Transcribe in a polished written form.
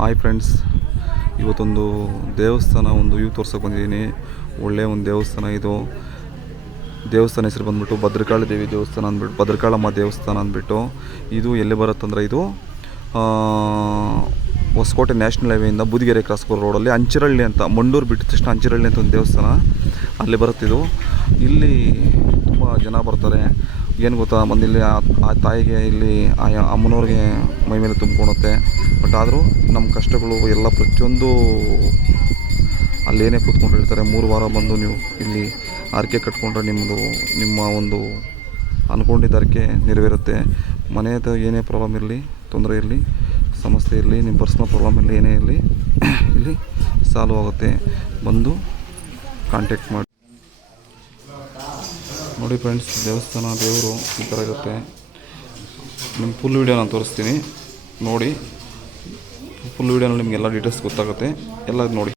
Hi friends, ಇವತ್ತೊಂದು ದೇವಸ್ಥಾನ ಒಂದು ವ್ಯೂ ತೋರ್ಸೋಕೆ ಬಂದಿದ್ದೀನಿ. ಒಳ್ಳೆಯ ಒಂದು ದೇವಸ್ಥಾನ ಇದು. ದೇವಸ್ಥಾನ ಹೆಸರು ಬಂದುಬಿಟ್ಟು ಭದ್ರಕಾಳಿ ದೇವಿ ದೇವಸ್ಥಾನ ಅಂದ್ಬಿಟ್ಟು, ಭದ್ರಕಾಳಮ್ಮ ದೇವಸ್ಥಾನ ಅಂದ್ಬಿಟ್ಟು. ಇದು ಎಲ್ಲಿ ಬರುತ್ತಂದ್ರೆ ಇದು ಹೊಸಕೋಟೆ ನ್ಯಾಷನಲ್ ಹೈವೇಯಿಂದ ಬೂದಿಗೆರೆ ಕ್ರಾಸ್ ರೋಡಲ್ಲಿ ಅಂಚಿರಳ್ಳಿ ಅಂತ, ಮಂಡೂರು ಬಿಟ್ಟ ತಕ್ಷಣ ಅಂಚಿರಳ್ಳಿ ಅಂತ ಒಂದು ದೇವಸ್ಥಾನ ಅಲ್ಲಿ ಬರುತ್ತಿದ್ದು. ಇಲ್ಲಿ ತುಂಬ ಜನ ಬರ್ತಾರೆ. ಏನು ಗೊತ್ತಾ, ಬಂದಿಲ್ಲಿ ಆ ತಾಯಿಗೆ ಇಲ್ಲಿ ಆ ಅಮ್ಮನವ್ರಿಗೆ ಮೈ ಮೇಲೆ ತುಂಬಿಕೊಳುತ್ತೆ. ಬಟ್ ಆದರೂ ನಮ್ಮ ಕಷ್ಟಗಳು ಎಲ್ಲ ಪ್ರತಿಯೊಂದು ಅಲ್ಲೇನೇ ಕೂತ್ಕೊಂಡಿರ್ತಾರೆ. 3 ವಾರ ಬಂದು ನೀವು ಇಲ್ಲಿ ಹರಕೆ ಕಟ್ಕೊಂಡ್ರೆ ನಿಮ್ಮ ಒಂದು ಅಂದ್ಕೊಂಡಿದ್ದ ಹರಕೆ ನೆರವೇರುತ್ತೆ. ಮನೆಯದು ಏನೇ ಪ್ರಾಬ್ಲಮ್ ಇರಲಿ, ತೊಂದರೆ ಇರಲಿ, ಸಮಸ್ಯೆ ಇರಲಿ, ನಿಮ್ಮ ಪರ್ಸ್ನಲ್ ಪ್ರಾಬ್ಲಮ್ ಇರಲಿ, ಏನೇ ಇರಲಿ ಇಲ್ಲಿ ಸಾಲ್ವ್ ಆಗುತ್ತೆ. ಬಂದು ಕಾಂಟ್ಯಾಕ್ಟ್ ಮಾಡಿ. ನೋಡಿ ಫ್ರೆಂಡ್ಸ್, ದೇವರು ಈ ಥರ ಇರುತ್ತೆ. ನಿಮ್ಮ ಫುಲ್ ವೀಡಿಯೋ ನಾನು ತೋರಿಸ್ತೀನಿ ನೋಡಿ. ಫುಲ್ ವೀಡಿಯೋನಲ್ಲಿ ನಿಮಗೆಲ್ಲ ಡೀಟೇಲ್ಸ್ ಗೊತ್ತಾಗುತ್ತೆ. ಎಲ್ಲ ನೋಡಿ.